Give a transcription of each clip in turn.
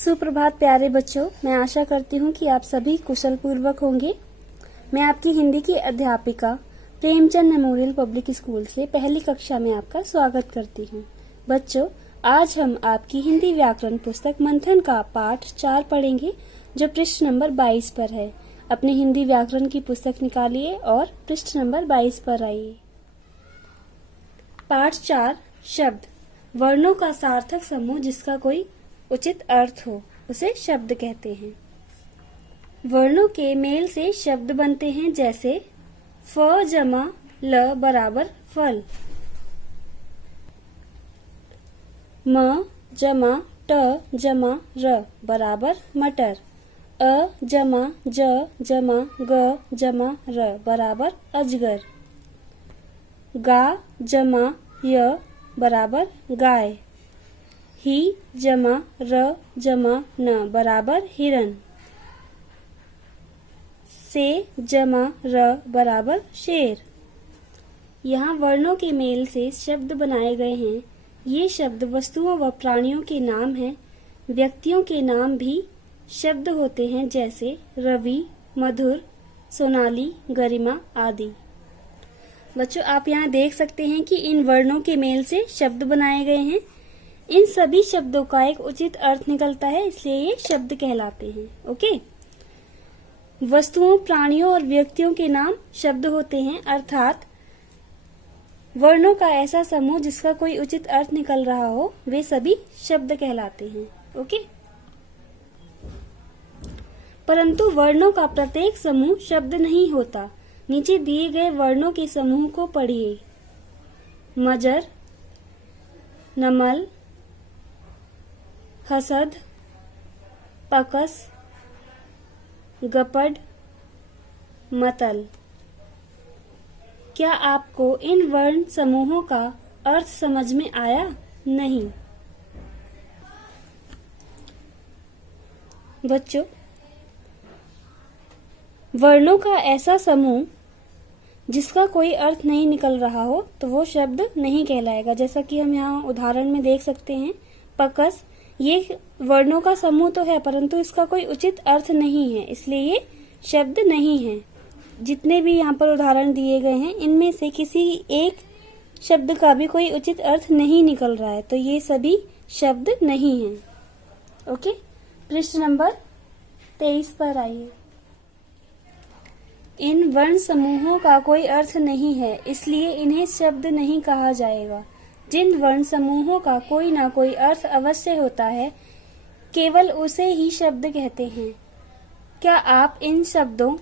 सुप्रभात प्यारे बच्चों, मैं आशा करती हूँ कि आप सभी कुशल पूर्वक होंगे। मैं आपकी हिंदी की अध्यापिका प्रेमचंद मेमोरियल पब्लिक स्कूल से पहली कक्षा में आपका स्वागत करती हूँ। बच्चों, आज हम आपकी हिंदी व्याकरण पुस्तक मंथन का पाठ 4 पढ़ेंगे, जो पृष्ठ नंबर 22 पर है। अपनी हिंदी व्याकरण की पुस्तक निकालिए और पृष्ठ नंबर 22 पर आइए। पाठ 4 शब्द। वर्णों का सार्थक समूह जिसका कोई उचित अर्थ हो उसे शब्द कहते हैं। वर्णों के मेल से शब्द बनते हैं, जैसे फ जमा ल बराबर फल, म जमा ट जमा र बराबर मटर, अ जमा ज जमा ग जमा र बराबर अजगर, गा जमा य बराबर गाय, ही जमा र जमा न बराबर हिरन, से जमा र बराबर शेर। यहाँ वर्णों के मेल से शब्द बनाए गए हैं। ये शब्द वस्तुओं व प्राणियों के नाम हैं। व्यक्तियों के नाम भी शब्द होते हैं, जैसे रवि, मधुर, सोनाली, गरिमा आदि। बच्चों, आप यहाँ देख सकते हैं कि इन वर्णों के मेल से शब्द बनाए गए हैं। इन सभी शब्दों का एक उचित अर्थ निकलता है, इसलिए ये शब्द कहलाते हैं। ओके। वस्तुओं, प्राणियों और व्यक्तियों के नाम शब्द होते हैं, अर्थात वर्णों का ऐसा समूह जिसका कोई उचित अर्थ निकल रहा हो, वे सभी शब्द कहलाते हैं। ओके। परंतु वर्णों का प्रत्येक समूह शब्द नहीं होता। नीचे दिए गए वर्णों के समूह को पढ़िए। मजर, नमल, हसद, पकस, गपड, मतल। क्या आपको इन वर्ण समूहों का अर्थ समझ में आया? नहीं। बच्चों, वर्णों का ऐसा समूह जिसका कोई अर्थ नहीं निकल रहा हो तो वो शब्द नहीं कहलाएगा। जैसा कि हम यहाँ उदाहरण में देख सकते हैं, पकस, ये वर्णों का समूह तो है परंतु इसका कोई उचित अर्थ नहीं है, इसलिए ये शब्द नहीं है। जितने भी यहाँ पर उदाहरण दिए गए हैं, इनमें से किसी एक शब्द का भी कोई उचित अर्थ नहीं निकल रहा है, तो ये सभी शब्द नहीं हैं। ओके। पृष्ठ नंबर 23 पर आइए। इन वर्ण समूहों का कोई अर्थ नहीं है, इसलिए इन्हें शब्द नहीं कहा जाएगा। जिन वर्ण समूहों का कोई ना कोई अर्थ अवश्य होता है, केवल उसे ही शब्द कहते हैं। क्या आप इन शब्दों,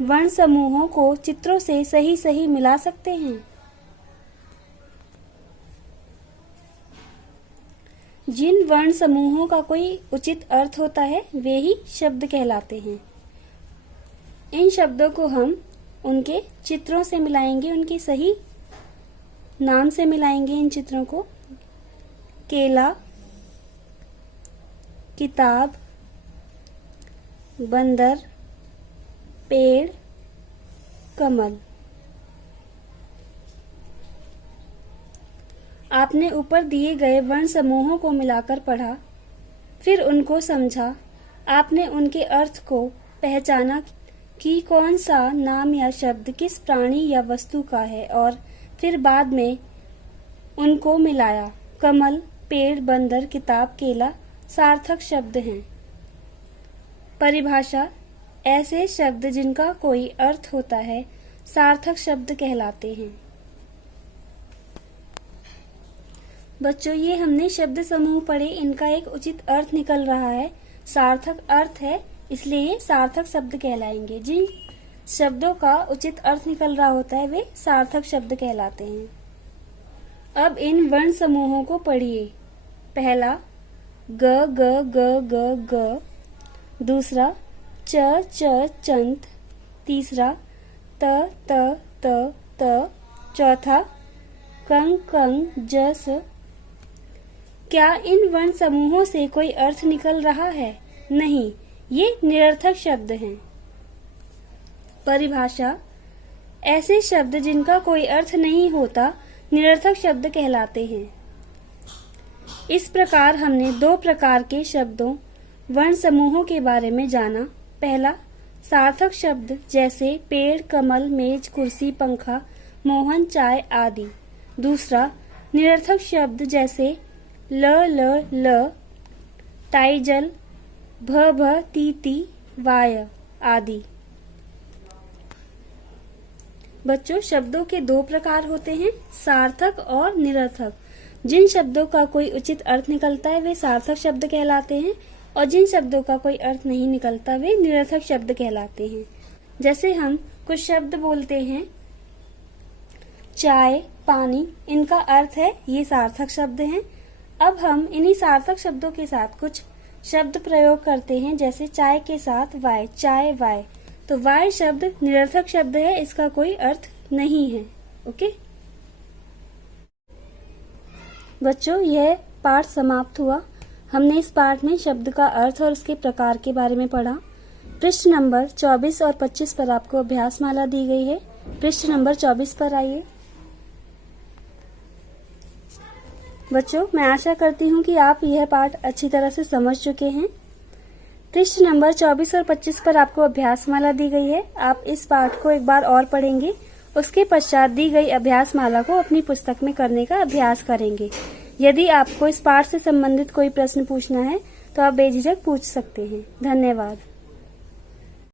वर्ण समूहों को चित्रों से सही सही मिला सकते हैं? जिन वर्ण समूहों का कोई उचित अर्थ होता है, वे ही शब्द कहलाते हैं। इन शब्दों को हम उनके चित्रों से मिलाएंगे, उनके सही नाम से मिलाएंगे। इन चित्रों को केला, किताब, बंदर, पेड़, कमल। आपने ऊपर दिए गए वर्ण समूहों को मिलाकर पढ़ा, फिर उनको समझा। आपने उनके अर्थ को पहचाना कि कौन सा नाम या शब्द किस प्राणी या वस्तु का है, और फिर बाद में उनको मिलाया। कमल, पेड़, बंदर, किताब, केला सार्थक शब्द हैं। परिभाषा। ऐसे शब्द जिनका कोई अर्थ होता है सार्थक शब्द कहलाते हैं। बच्चों, ये हमने शब्द समूह पढ़े, इनका एक उचित अर्थ निकल रहा है, सार्थक अर्थ है, इसलिए ये सार्थक शब्द कहलाएंगे। जिन शब्दों का उचित अर्थ निकल रहा होता है वे सार्थक शब्द कहलाते हैं। अब इन वर्ण समूहों को पढ़िए। पहला ग ग ग ग ग, दूसरा च च चंत, तीसरा त त त त, चौथा कंग कंग जस। क्या इन वर्ण समूहों से कोई अर्थ निकल रहा है? नहीं, ये निरर्थक शब्द हैं। परिभाषा। ऐसे शब्द जिनका कोई अर्थ नहीं होता निरर्थक शब्द कहलाते हैं। इस प्रकार हमने 2 प्रकार के शब्दों वर्ण समूहों के बारे में जाना। पहला, सार्थक शब्द जैसे पेड़, कमल, मेज, कुर्सी, पंखा, मोहन, चाय आदि। दूसरा, निरर्थक शब्द जैसे ल, टाइजल, भ, ती, वाय आदि। बच्चों, शब्दों के दो प्रकार होते हैं, सार्थक और निरर्थक। जिन शब्दों का कोई उचित अर्थ निकलता है वे सार्थक शब्द कहलाते हैं और जिन शब्दों का कोई अर्थ नहीं निकलता वे निरर्थक शब्द कहलाते हैं। जैसे हम कुछ शब्द बोलते हैं, चाय, पानी, इनका अर्थ है ये सार्थक शब्द हैं। अब हम इन्हीं सार्थक शब्दों के साथ कुछ शब्द प्रयोग करते हैं, जैसे चाय के साथ वाय, चाय वाय। तो वाय शब्द निरर्थक शब्द है, इसका कोई अर्थ नहीं है। ओके बच्चों, यह पाठ समाप्त हुआ। हमने इस पाठ में शब्द का अर्थ और उसके प्रकार के बारे में पढ़ा। पृष्ठ नंबर 24 और 25 पर आपको अभ्यास माला दी गई है। पृष्ठ नंबर 24 पर आइए। बच्चों, मैं आशा करती हूँ कि आप यह पाठ अच्छी तरह से समझ चुके हैं। पृष्ठ नंबर 24 और 25 पर आपको अभ्यास माला दी गई है। आप इस पाठ को एक बार और पढ़ेंगे, उसके पश्चात दी गई अभ्यास माला को अपनी पुस्तक में करने का अभ्यास करेंगे। यदि आपको इस पाठ से संबंधित कोई प्रश्न पूछना है तो आप बेझिझक पूछ सकते हैं। धन्यवाद।